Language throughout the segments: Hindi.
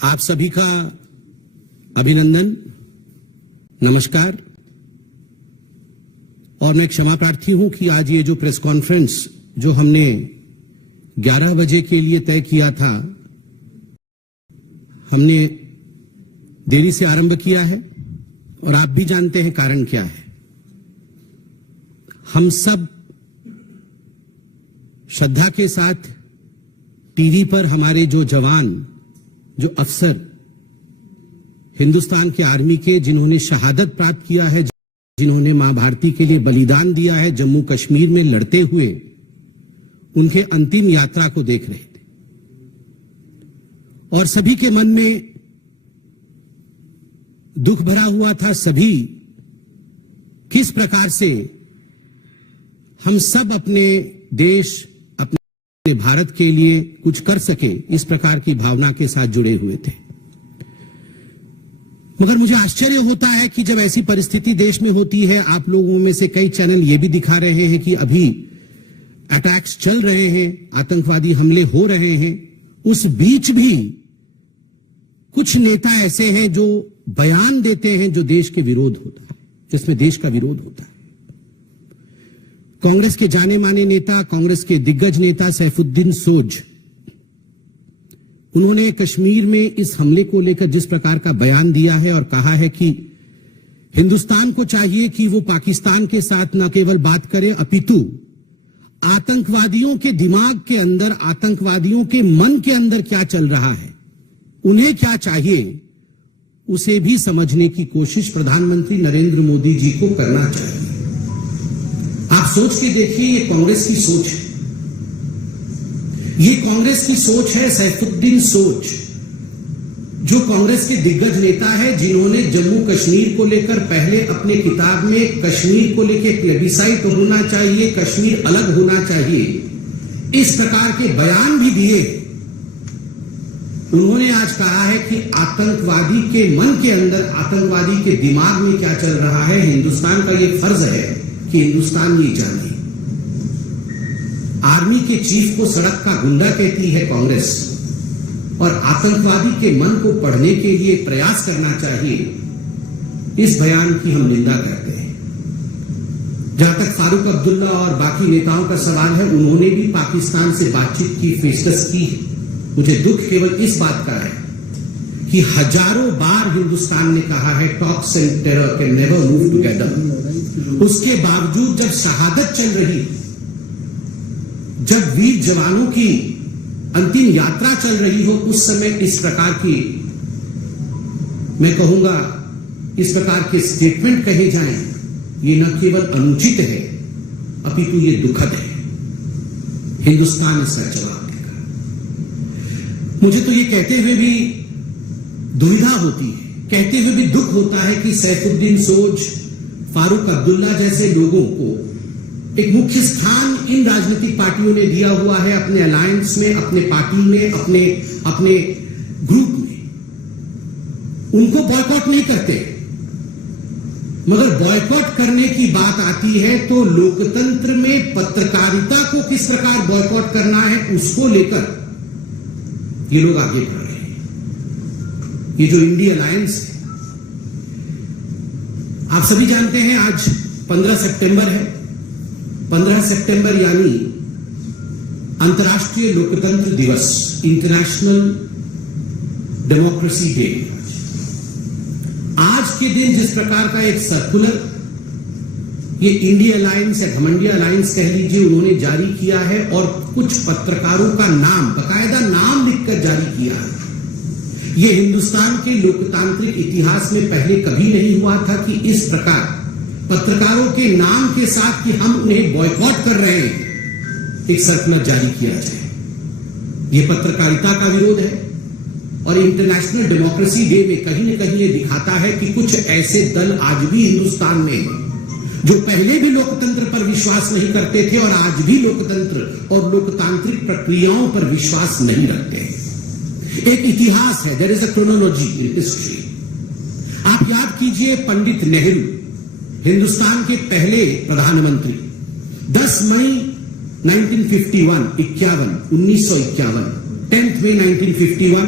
आप सभी का अभिनंदन, नमस्कार। और मैं क्षमा प्रार्थी हूं कि आज ये जो प्रेस कॉन्फ्रेंस जो हमने 11 बजे के लिए तय किया था, हमने देरी से आरंभ किया है और आप भी जानते हैं कारण क्या है। हम सब श्रद्धा के साथ टीवी पर हमारे जो जवान, जो अफसर हिंदुस्तान के आर्मी के, जिन्होंने शहादत प्राप्त किया है, जिन्होंने मां भारती के लिए बलिदान दिया है जम्मू कश्मीर में लड़ते हुए, उनके अंतिम यात्रा को देख रहे थे। और सभी के मन में दुख भरा हुआ था। सभी किस प्रकार से हम सब अपने देश, अपने भारत के लिए कुछ कर सके, इस प्रकार की भावना के साथ जुड़े हुए थे। मगर मुझे आश्चर्य होता है कि जब ऐसी परिस्थिति देश में होती है, आप लोगों में से कई चैनल ये भी दिखा रहे हैं कि अभी अटैक्स चल रहे हैं, आतंकवादी हमले हो रहे हैं, उस बीच भी कुछ नेता ऐसे हैं जो बयान देते हैं जो देश के विरोध होता है, जिसमें देश का विरोध होता है। कांग्रेस के जाने माने नेता, कांग्रेस के दिग्गज नेता सैफुद्दीन सोज, उन्होंने कश्मीर में इस हमले को लेकर जिस प्रकार का बयान दिया है और कहा है कि हिंदुस्तान को चाहिए कि वो पाकिस्तान के साथ न केवल बात करे, अपितु आतंकवादियों के दिमाग के अंदर, आतंकवादियों के मन के अंदर क्या चल रहा है, उन्हें क्या चाहिए, उसे भी समझने की कोशिश प्रधानमंत्री नरेंद्र मोदी जी को करना चाहिए। आप सोच के देखिए, ये कांग्रेस की सोच है, ये कांग्रेस की सोच है। सैफुद्दीन सोज जो कांग्रेस के दिग्गज नेता है, जिन्होंने जम्मू कश्मीर को लेकर पहले अपने किताब में कश्मीर को लेकर प्लेबिसाइट होना चाहिए, कश्मीर अलग होना चाहिए, इस प्रकार के बयान भी दिए। उन्होंने आज कहा है कि आतंकवादी के मन के अंदर, आतंकवादी के दिमाग में क्या चल रहा है, हिंदुस्तान का यह फर्ज है कि हिंदुस्तान ये जाने। आर्मी के चीफ को सड़क का गुंडा कहती है कांग्रेस, और आतंकवादी के मन को पढ़ने के लिए प्रयास करना चाहिए, इस बयान की हम निंदा करते हैं। जहां तक फारूक अब्दुल्ला और बाकी नेताओं का सवाल है, उन्होंने भी पाकिस्तान से बातचीत की, पेशकश की। मुझे दुख केवल इस बात का है कि हजारों बार हिंदुस्तान ने कहा है talks and terror can never move together. उसके बावजूद जब शहादत चल रही, जब वीर जवानों की अंतिम यात्रा चल रही हो, उस समय इस प्रकार की, मैं कहूंगा, इस प्रकार के स्टेटमेंट कहे जाएं, ये न केवल अनुचित है, अपितु ये दुखद है। हिंदुस्तान इसका जवाब देगा। मुझे तो ये कहते हुए भी दुविधा होती है, कहते हुए भी दुख होता है कि सैफुद्दीन सोज, फारूक अब्दुल्ला जैसे लोगों को एक मुख्य स्थान इन राजनीतिक पार्टियों ने दिया हुआ है, अपने अलायंस में, अपने पार्टी में, अपने ग्रुप में। उनको बॉयकॉट नहीं करते, मगर बॉयकॉट करने की बात आती है तो लोकतंत्र में पत्रकारिता को किस प्रकार बॉयकॉट करना है, उसको लेकर ये लोग आगे बढ़ रहे हैं। ये जो इंडिया अलायंस है, आप सभी जानते हैं आज 15 सितंबर है। 15 सितंबर यानी अंतर्राष्ट्रीय लोकतंत्र दिवस, इंटरनेशनल डेमोक्रेसी डे। आज के दिन जिस प्रकार का एक सर्कुलर ये इंडिया अलायंस या घमंडिया अलायंस कह लीजिए, उन्होंने जारी किया है और कुछ पत्रकारों का नाम, बकायदा नाम लिखकर जारी किया है। ये हिंदुस्तान के लोकतांत्रिक इतिहास में पहले कभी नहीं हुआ था कि इस प्रकार पत्रकारों के नाम के साथ कि हम उन्हें बॉयकॉट कर रहे हैं, एक सर्कुलर जारी किया जाए। यह पत्रकारिता का विरोध है और इंटरनेशनल डेमोक्रेसी डे में कहीं न कहीं ये दिखाता है कि कुछ ऐसे दल आज भी हिंदुस्तान में हैं जो पहले भी लोकतंत्र पर विश्वास नहीं करते थे और आज भी लोकतंत्र और लोकतांत्रिक प्रक्रियाओं पर विश्वास नहीं रखते हैं। एक इतिहास है, there is a chronology in history. आप याद कीजिए, पंडित नेहरू हिंदुस्तान के पहले प्रधानमंत्री, 10 मई 1951, 10 मई 1951,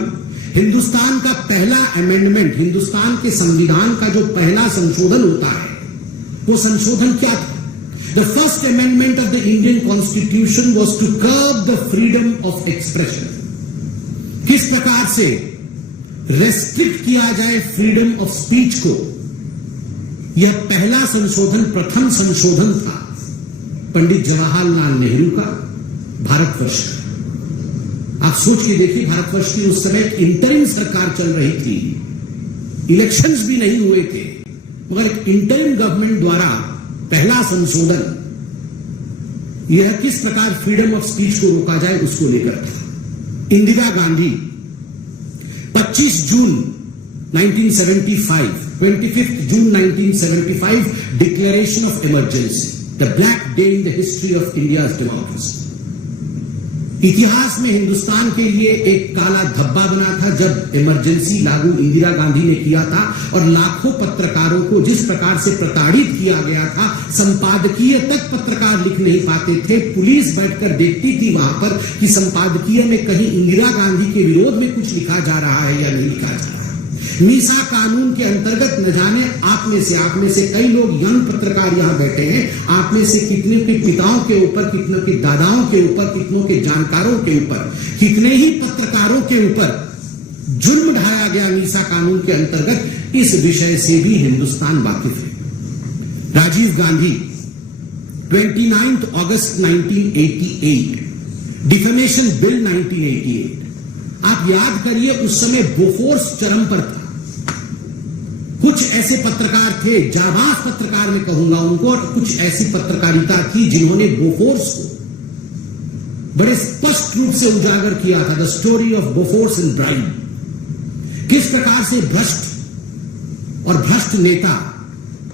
हिंदुस्तान का पहला अमेंडमेंट, हिंदुस्तान के संविधान का जो पहला संशोधन होता है, वो संशोधन क्या था? The first amendment of the Indian Constitution was to curb the freedom of expression. किस प्रकार से रेस्ट्रिक्ट किया जाए फ्रीडम ऑफ स्पीच को, यह पहला संशोधन, प्रथम संशोधन था पंडित जवाहरलाल नेहरू का, भारतवर्ष का। आप सोच के देखिए, भारतवर्ष की उस समय इंटरिम सरकार चल रही थी, इलेक्शंस भी नहीं हुए थे, मगर एक इंटरिम गवर्नमेंट द्वारा पहला संशोधन यह किस प्रकार फ्रीडम ऑफ स्पीच को रोका जाए उसको लेकर था। इंदिरा गांधी 25 जून 1975, 25 जून 1975 declaration of emergency, the black day in the history of India's democracy. इतिहास में हिंदुस्तान के लिए एक काला धब्बा बना था जब इमरजेंसी लागू इंदिरा गांधी ने किया था, और लाखों पत्रकारों को जिस प्रकार से प्रताड़ित किया गया था, संपादकीय तक पत्रकार लिख नहीं पाते थे। पुलिस बैठकर देखती थी वहां पर कि संपादकीय में कहीं इंदिरा गांधी के विरोध में कुछ लिखा जा रहा है या नहीं लिखा जा रहा है। मीसा कानून के अंतर्गत न जाने आप में से कई लोग यंग पत्रकार यहां बैठे हैं, आप में से कितने के पिताओं के ऊपर, कितनों के दादाओं के ऊपर, कितनों के जानकारों के ऊपर, कितने ही पत्रकारों के ऊपर जुर्म ढाया गया मीसा कानून के अंतर्गत। इस विषय से भी हिंदुस्तान वाकिफ है। राजीव गांधी 29 अगस्त 1988, डिफेमेशन बिल 1988, आप याद करिए उस समय बोफोर्स चरम पर था। कुछ ऐसे पत्रकार थे, जाबाज पत्रकार मैं कहूंगा उनको, और कुछ ऐसी पत्रकारिता थी जिन्होंने बोफोर्स को बड़े स्पष्ट रूप से उजागर किया था। The story of Bofors and bride, किस प्रकार से भ्रष्ट और भ्रष्ट नेता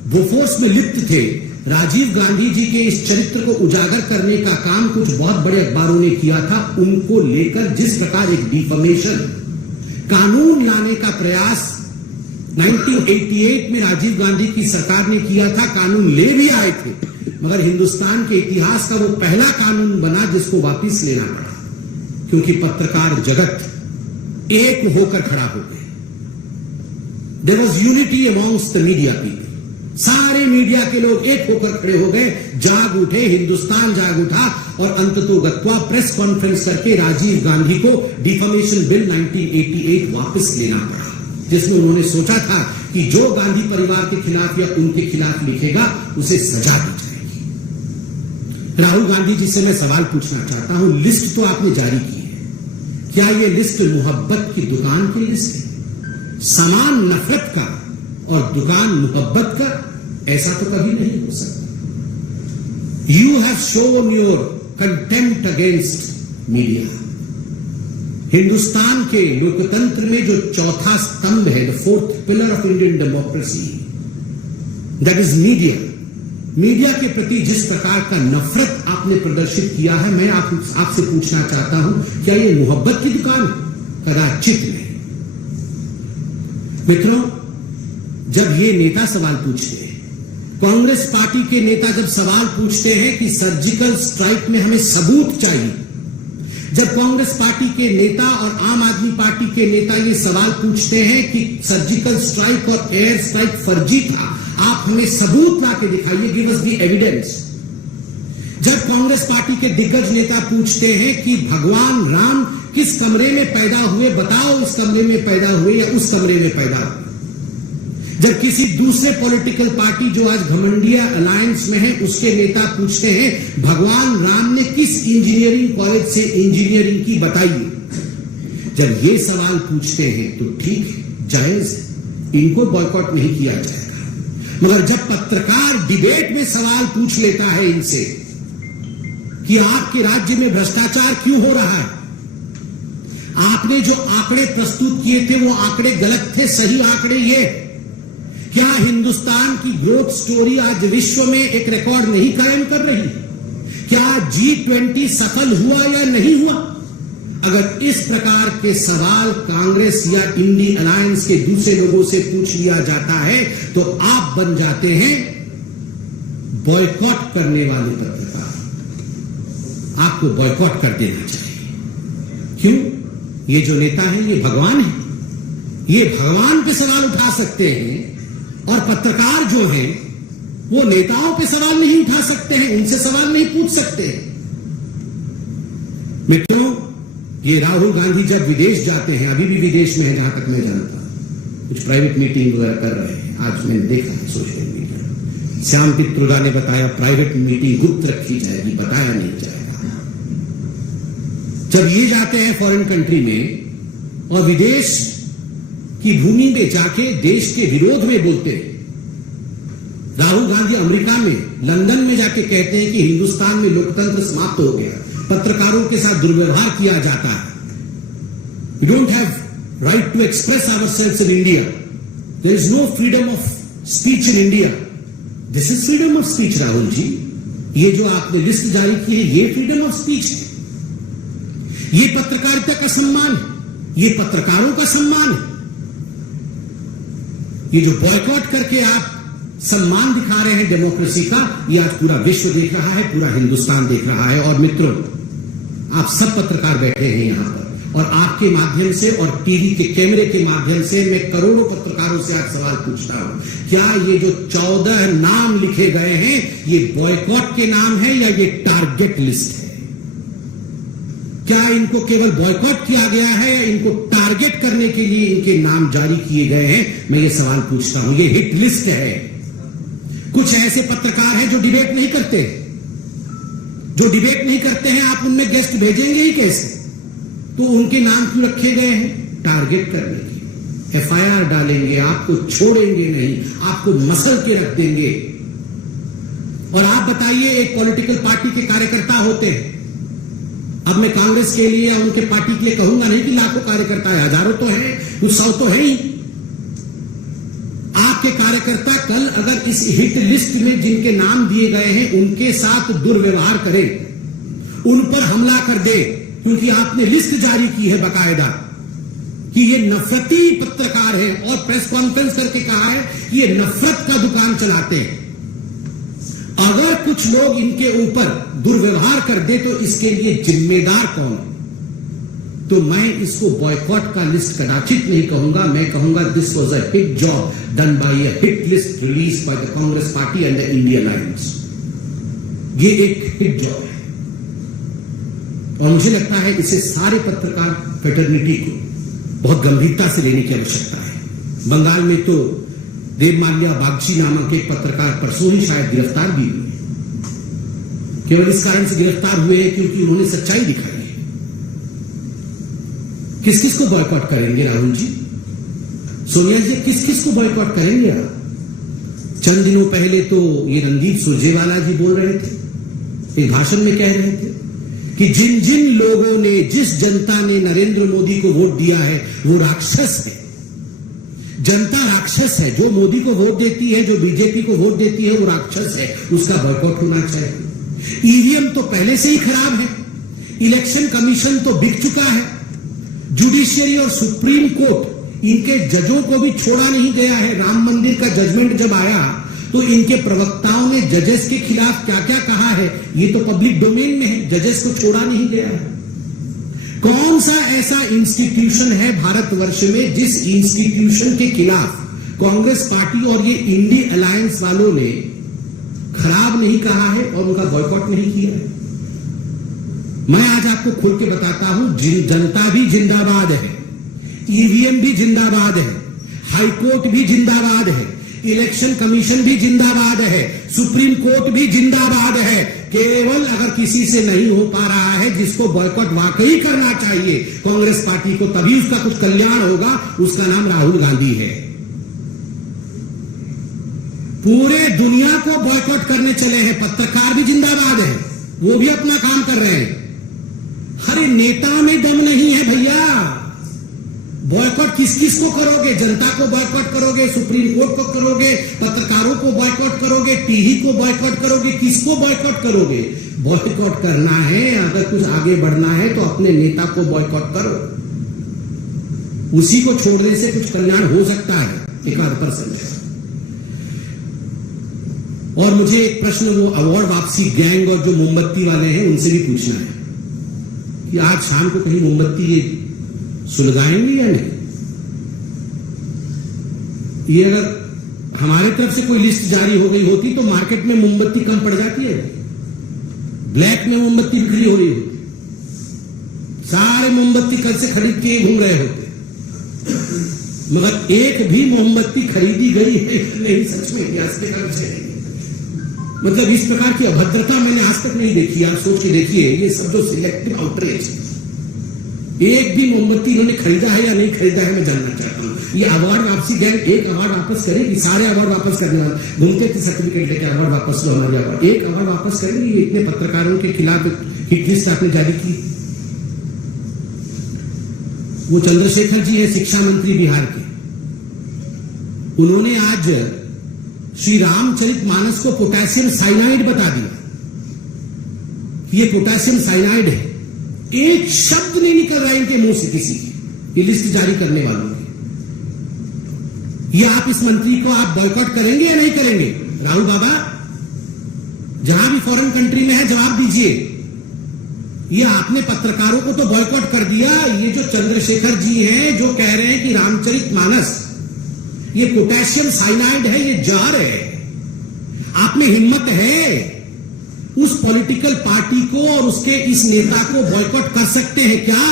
बोफोर्स में लिप्त थे। राजीव गांधी जी के इस चरित्र को उजागर करने का काम कुछ बहुत बड़े अखबारों ने किया था। उनको लेकर जिस प्रकार एक डिफेमेशन कानून लाने का प्रयास 1988 में राजीव गांधी की सरकार ने किया था, कानून ले भी आए थे, मगर हिंदुस्तान के इतिहास का वो पहला कानून बना जिसको वापस लेना पड़ा, क्योंकि पत्रकार जगत एक होकर खड़ा हो गए। There was unity amongst the media people, सारे मीडिया के लोग एक होकर खड़े हो गए, जाग उठे, हिंदुस्तान जाग उठा, और अंततोगत्वा प्रेस कॉन्फ्रेंस करके राजीव गांधी को डिफेमेशन बिल 1988 वापस लेना पड़ा, जिसमें उन्होंने सोचा था कि जो गांधी परिवार के खिलाफ या उनके खिलाफ लिखेगा उसे सजा दी जाएगी। राहुल गांधी जी से मैं सवाल पूछना चाहता हूं, लिस्ट तो आपने जारी की है, क्या यह लिस्ट मोहब्बत की दुकान की लिस्ट है? सामान नफरत का और दुकान मोहब्बत का? ऐसा तो कभी नहीं हो सकता। You have shown your contempt against media. Hindustan के लोकतंत्र में जो चौथा स्तंभ है, the fourth pillar of Indian democracy, that is media. Media के प्रति जिस प्रकार का नफरत आपने प्रदर्शित किया है, मैं आपसे पूछना चाहता हूं, क्या यह मोहब्बत की दुकान है? कदाचित नहीं। मित्रों, जब ये नेता सवाल पूछते हैं, कांग्रेस पार्टी के नेता जब सवाल पूछते हैं कि सर्जिकल स्ट्राइक में हमें सबूत चाहिए, जब कांग्रेस पार्टी के नेता और आम आदमी पार्टी के नेता ये सवाल पूछते हैं कि सर्जिकल स्ट्राइक और एयर स्ट्राइक फर्जी था, आप हमें सबूत ला के दिखाइए, गिव अस द एविडेंस। जब कांग्रेस पार्टी के दिग्गज नेता पूछते हैं कि भगवान राम किस कमरे में पैदा हुए, बताओ इस कमरे में पैदा हुए या उस कमरे में पैदा हुए। जब किसी दूसरे पॉलिटिकल पार्टी जो आज घमंडिया अलायंस में है उसके नेता पूछते हैं भगवान राम ने किस इंजीनियरिंग कॉलेज से इंजीनियरिंग की, बताइए। जब ये सवाल पूछते हैं तो ठीक है, जायज है, इनको बॉयकॉट नहीं किया जाएगा। मगर जब पत्रकार डिबेट में सवाल पूछ लेता है इनसे कि आपके राज्य में भ्रष्टाचार क्यों हो रहा है, आपने जो आंकड़े प्रस्तुत किए थे वो आंकड़े गलत थे, सही आंकड़े ये, क्या हिंदुस्तान की ग्रोथ स्टोरी आज विश्व में एक रिकॉर्ड नहीं कायम कर रही? क्या G20 सफल हुआ या नहीं हुआ? अगर इस प्रकार के सवाल कांग्रेस या इंडी अलायंस के दूसरे लोगों से पूछ लिया जाता है तो आप बन जाते हैं बॉयकॉट करने वाले पत्रकार। आपको बॉयकॉट कर देना चाहिए। क्यों? ये जो नेता है ये भगवान है। ये भगवान पे सवाल उठा सकते हैं और पत्रकार जो हैं वो नेताओं पे सवाल नहीं उठा सकते हैं, उनसे सवाल नहीं पूछ सकते। मित्रों, ये राहुल गांधी जब विदेश जाते हैं, अभी भी विदेश में है जहां तक मैं जानता हूं, कुछ प्राइवेट मीटिंग वगैरह कर रहे हैं। आज मैंने देखा है सोशल मीडिया, श्याम पित्रोदा ने बताया प्राइवेट मीटिंग गुप्त रखी जाएगी, बताया नहीं जाएगा। जब ये जाते हैं फॉरेन कंट्री में और विदेश की भूमि में जाके देश के विरोध में बोलते हैं, राहुल गांधी अमेरिका में लंदन में जाके कहते हैं कि हिंदुस्तान में लोकतंत्र समाप्त हो गया, पत्रकारों के साथ दुर्व्यवहार किया जाता है, we don't have right to express ourselves in India, there is no freedom of speech in India. This is freedom of speech Rahul ji, ये जो आपने लिस्ट जारी की है ये फ्रीडम ऑफ स्पीच है, ये पत्रकारिता का सम्मान है, ये पत्रकारों का सम्मान है। ये जो बॉयकॉट करके आप सम्मान दिखा रहे हैं डेमोक्रेसी का, ये आज पूरा विश्व देख रहा है, पूरा हिंदुस्तान देख रहा है। और मित्रों, आप सब पत्रकार बैठे हैं यहां पर, और आपके माध्यम से और टीवी के कैमरे के माध्यम से मैं करोड़ों पत्रकारों से आज सवाल पूछता हूं, क्या ये जो 14 नाम लिखे गए हैं ये बॉयकॉट के नाम है या ये टारगेट लिस्ट है? क्या इनको केवल बॉयकॉट किया गया है या इनको टारगेट करने के लिए इनके नाम जारी किए गए हैं? मैं ये सवाल पूछता हूं। ये हिट लिस्ट है। कुछ ऐसे पत्रकार हैं जो डिबेट नहीं करते, जो डिबेट नहीं करते हैं, आप उनमें गेस्ट भेजेंगे ही कैसे? तो उनके नाम क्यों रखे गए हैं? टारगेट करने की। एफआईआर डालेंगे, आपको छोड़ेंगे नहीं, आपको मसल के रख देंगे। और आप बताइए, एक पॉलिटिकल पार्टी के कार्यकर्ता होते हैं, अब मैं कांग्रेस के लिए या उनके पार्टी के लिए कहूंगा नहीं कि लाखों कार्यकर्ता है, हजारों तो है, कुछ 100 तो है ही। आपके कार्यकर्ता कल अगर इस हिट लिस्ट में जिनके नाम दिए गए हैं उनके साथ दुर्व्यवहार करे, उन पर हमला कर दे, क्योंकि आपने लिस्ट जारी की है बकायदा कि ये नफरती पत्रकार हैं, और प्रेस कॉन्फ्रेंस करके कहा है कि ये नफरत का दुकान चलाते हैं। अगर कुछ लोग इनके ऊपर दुर्व्यवहार कर दे तो इसके लिए जिम्मेदार कौन है? तो मैं इसको बॉयकॉट का लिस्ट कदाचित नहीं कहूंगा, मैं कहूंगा this was a hit job done by a hit list release by the Congress party and the India alliance. ये एक हिट जॉब है और मुझे लगता है इसे सारे पत्रकार फ्रेटर्निटी को बहुत गंभीरता से लेने की आवश्यकता है। बंगाल में तो देवमाल्या बागची नामक एक पत्रकार परसों ही शायद गिरफ्तार भी हुए, केवल इस कारण से गिरफ्तार हुए हैं क्योंकि उन्होंने सच्चाई दिखाई है। किस किस को बॉयकॉट करेंगे राहुल जी? सोनिया जी किस किस को बॉयकॉट करेंगे आप? चंद दिनों पहले तो ये रणदीप सुरजेवाला जी बोल रहे थे, एक भाषण में कह रहे थे कि जिन जिन लोगों ने, जिस जनता ने नरेंद्र मोदी को वोट दिया है वो राक्षस है। जनता राक्षस है, जो मोदी को वोट देती है, जो बीजेपी को वोट देती है वो राक्षस है, उसका बॉयकॉट होना चाहिए। ईवीएम तो पहले से ही खराब है, इलेक्शन कमीशन तो बिक चुका है, जुडिशियरी और सुप्रीम कोर्ट इनके जजों को भी छोड़ा नहीं गया है। राम मंदिर का जजमेंट जब आया तो इनके प्रवक्ताओं ने जजेस के खिलाफ क्या क्या कहा है ये तो पब्लिक डोमेन में है, जजेस को छोड़ा नहीं गया है। कौन सा ऐसा इंस्टीट्यूशन है भारतवर्ष में जिस इंस्टीट्यूशन के खिलाफ कांग्रेस पार्टी और ये इंडी अलायंस वालों ने खराब नहीं कहा है और उनका बॉयकॉट नहीं किया है? मैं आज आपको खोल के बताता हूं, जनता भी जिंदाबाद है, ईवीएम भी जिंदाबाद है, हाईकोर्ट भी जिंदाबाद है, इलेक्शन कमीशन भी जिंदाबाद है, सुप्रीम कोर्ट भी जिंदाबाद है। केवल अगर किसी से नहीं हो पा रहा है जिसको बॉयकॉट वाकई करना चाहिए कांग्रेस पार्टी को, तभी उसका कुछ कल्याण होगा, उसका नाम राहुल गांधी है। पूरे दुनिया को बॉयकॉट करने चले हैं, पत्रकार भी जिंदाबाद है, वो भी अपना काम कर रहे हैं। अरे नेता में दम नहीं है भैया। बॉयकॉट किस किस को करोगे? जनता को बॉयकॉट करोगे, सुप्रीम कोर्ट को करोगे, पत्रकारों को बॉयकॉट करोगे, टीवी को बॉयकॉट करोगे, किसको बॉयकॉट करोगे? बॉयकॉट करना है, अगर कुछ आगे बढ़ना है तो अपने नेता को बॉयकॉट करो, उसी को छोड़ने से कुछ कल्याण हो सकता है 1% है। और मुझे एक प्रश्न वो अवार्ड वापसी गैंग और जो मोमबत्ती वाले हैं उनसे भी पूछना है कि आज शाम को कहीं मोमबत्ती ये सुलगाएंगे या नहीं? ये अगर हमारे तरफ से कोई लिस्ट जारी हो गई होती तो मार्केट में मोमबत्ती कम पड़ जाती है, ब्लैक में मोमबत्ती बिक्री हो रही होती, सारे मोमबत्ती कल से खरीद के घूम रहे होते, मगर एक भी मोमबत्ती खरीदी गई है नहीं, सच में इतिहास के तरफ से। मतलब इस प्रकार की अभद्रता मैंने आज तक नहीं देखी। आप सोच के देखिए, ये सब जो सिलेक्टिव आउटरीच, एक भी मोमबत्ती इन्होंने खरीदा है या नहीं खरीदा है, मैं जानना चाहता हूं। ये अवार्ड वापसी गैंग एक अवार्ड वापस करेगी, सारे अवार्ड वापस करने वाले घूमते थे सर्टिफिकेट लेकर, अवार्ड वापस लो, हमारे अवार्ड, एक अवार्ड वापस करेंगे। ये इतने पत्रकारों के खिलाफ हिट लिस्ट आपने जारी की। वो चंद्रशेखर जी है शिक्षा मंत्री बिहार के, उन्होंने आज श्री रामचरितमानस को पोटेशियम साइनाइड बता दिया, ये पोटेशियम साइनाइड है। एक शब्द नहीं निकल रहा है इनके मुंह से किसी की, ये लिस्ट जारी करने वालों की। ये आप इस मंत्री को आप बॉयकॉट करेंगे या नहीं करेंगे? राहुल बाबा, जहां भी फॉरेन कंट्री में है जवाब दीजिए। ये आपने पत्रकारों को तो बॉयकॉट कर दिया, ये जो चंद्रशेखर जी हैं जो कह रहे हैं कि रामचरितमानस ये पोटेशियम साइनाइड है, ये जहर है, आप में हिम्मत है उस पॉलिटिकल पार्टी को और उसके इस नेता को बॉयकॉट कर सकते हैं क्या?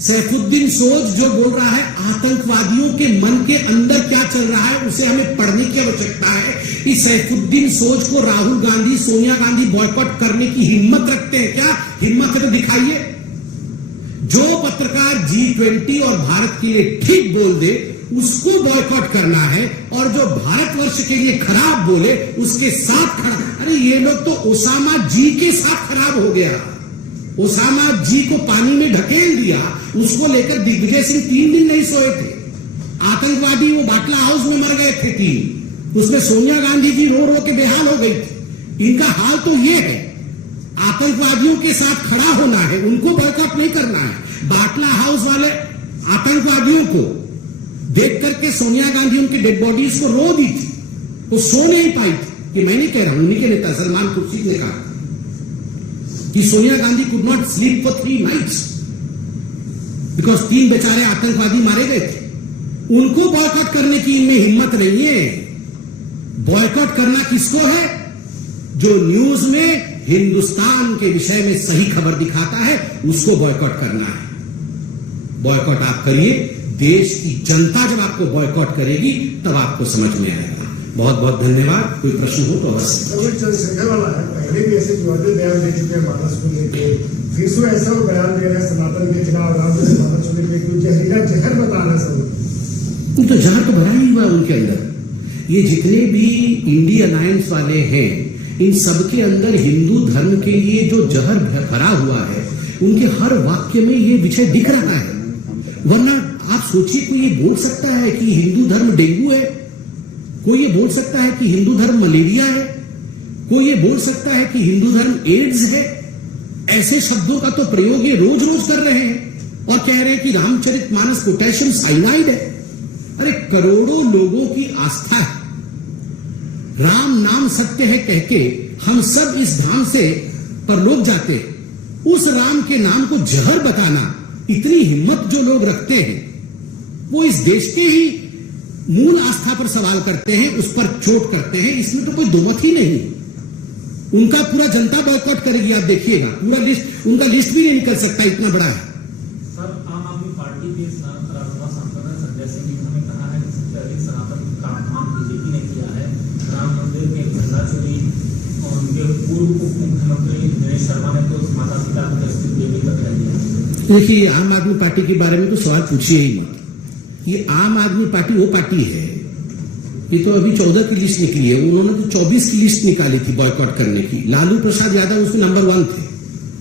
सैफुद्दीन सोज जो बोल रहा है आतंकवादियों के मन के अंदर क्या चल रहा है उसे हमें पढ़ने की आवश्यकता है। इस सैफुद्दीन सोज को राहुल गांधी, सोनिया गांधी बॉयकॉट करने की हिम्मत रखते हैं क्या? हिम्मत है तो दिखाइए। जो पत्रकार G20 और भारत के लिए ठीक बोल दे उसको बॉयकॉट करना है, और जो भारतवर्ष के लिए खराब बोले उसके साथ खड़ा। अरे ये लोग तो ओसामा जी के साथ खराब हो गया, ओसामा जी को पानी में ढकेल दिया, उसको लेकर दिग्विजय सिंह 3 दिन नहीं सोए थे। आतंकवादी वो बाटला हाउस में मर गए थे 3, उसमें सोनिया गांधी जी रो रो के बेहाल हो गई थी। इनका हाल तो ये है, आतंकवादियों के साथ खड़ा होना है, उनको बॉयकॉट नहीं करना है। बाटला हाउस वाले आतंकवादियों को देख करके सोनिया गांधी उनकी डेड बॉडीज को रो दी थी, वो सो नहीं पाई थी। कि मैं नहीं कह रहा हूं, उन्हीं के नेता सलमान खुर्शीद ने कहा कि Sonia Gandhi could not sleep for 3 nights because 3 बेचारे आतंकवादी मारे गए थे। उनको बॉयकॉट करने की इनमें हिम्मत नहीं है। बॉयकॉट करना किसको है? जो न्यूज में हिंदुस्तान के विषय में सही खबर दिखाता है उसको बॉयकॉट करना है। बॉयकॉट आप करिए, देश की जनता जब आपको बॉयकॉट करेगी तब आपको समझ में आएगा। बहुत बहुत धन्यवाद। कोई प्रश्न हो तो अवश्य। चंद्रशेखर वाला है, पहले भी ऐसे विवादित बयान दे चुके हैं मानस को लेके, फिर से ऐसा बयान दे रहे हैं सनातन के खिलाफ, रामचरितमानस को लेकर जहरीला जहर बता रहे हैं सब। तो जहर तो भरा ही हुआ उनके अंदर। ये जितने भी इंडिया अलायंस वाले हैं, इन सबके अंदर हिंदू धर्म के लिए जो जहर भरा हुआ है, उनके हर वाक्य में ये विषय दिख रहा है। वरना आप सोचिए, कोई ये बोल सकता है कि हिंदू धर्म डेंगू है? कोई ये बोल सकता है कि हिंदू धर्म मलेरिया है? कोई ये बोल सकता है कि हिंदू धर्म एड्स है? ऐसे शब्दों का तो प्रयोग ये रोज रोज कर रहे हैं और कह रहे हैं कि रामचरितमानस पोटेशियम साइनाइड है। अरे करोड़ों लोगों की आस्था है, राम नाम सत्य है कह के हम सब इस धाम से परलोक जाते हैं। उस राम के नाम को जहर बताना, इतनी हिम्मत जो लोग रखते हैं, वो इस देश के ही मूल आस्था पर सवाल करते हैं, उस पर चोट करते हैं। इसमें तो कोई दोमत ही नहीं। उनका पूरा जनता बॉयकॉट करेगी, आप देखिएगा। पूरा लिस्ट, उनका लिस्ट भी नहीं निकल सकता, इतना बड़ा है। सर, आम आदमी पार्टी के राज्यसभा सांसद संजय सिंह ने कहा है कि सबसे अधिक सनातन का अपमान बीजेपी ने किया है। राम मंदिर के झंडा चोरी और उनके पूर्व उप मुख्यमंत्री दिनेश शर्मा ने तो माता पिता को इस्तीफे तक कर दिया। देखिए, आम आदमी पार्टी के बारे में तो सवाल पूछिए ही मत। ये आम आदमी पार्टी वो पार्टी है, ये तो अभी 14 की लिस्ट निकली है, उन्होंने तो 24 की लिस्ट निकाली थी बॉयकॉट करने की। लालू प्रसाद यादव उसमें नंबर 1 थे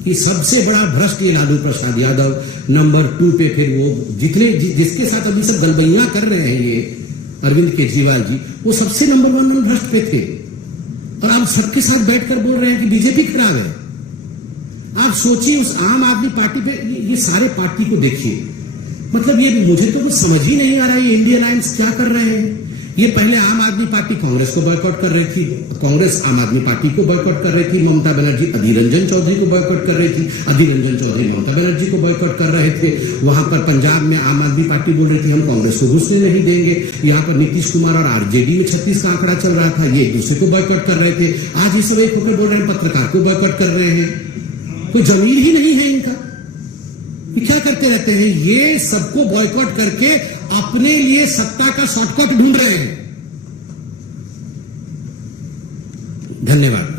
कि सबसे बड़ा भ्रष्ट ये लालू प्रसाद यादव। नंबर 2 पे फिर वो जिसके साथ अभी सब गलबैयां कर रहे हैं ये अरविंद केजरीवाल जी, वो सबसे नंबर 1 में भ्रष्ट पे थे। और आप सबके साथ बैठकर बोल रहे हैं कि बीजेपी खराब है। आप सोचिए, उस आम आदमी पार्टी पे ये सारे पार्टी को देखिए। मतलब ये मुझे तो कुछ समझ ही नहीं आ रहा है, ये इंडिया अलायंस क्या कर रहे हैं। ये पहले आम आदमी पार्टी कांग्रेस को बॉयकॉट कर रही थी, कांग्रेस आम आदमी पार्टी को बॉयकॉट कर रही थी, ममता बनर्जी अधीर रंजन चौधरी को बॉयकॉट कर रही थी, अधीर रंजन चौधरी ममता बनर्जी को बॉयकॉट कर रहे थे। वहां पर पंजाब में आम आदमी पार्टी बोल रही थी हम कांग्रेस को घुसने नहीं देंगे। यहाँ पर नीतीश कुमार और आरजेडी में 36 का आंकड़ा चल रहा था, ये एक दूसरे को बॉयकॉट कर रहे थे। आज ये सब एक होकर बोल रहे हैं पत्रकार को बॉयकॉट कर रहे हैं। कोई जमीन ही नहीं है इनका, ये क्या करते रहते हैं? ये सबको बॉयकॉट करके अपने लिए सत्ता का शॉर्टकट ढूंढ रहे हैं। धन्यवाद।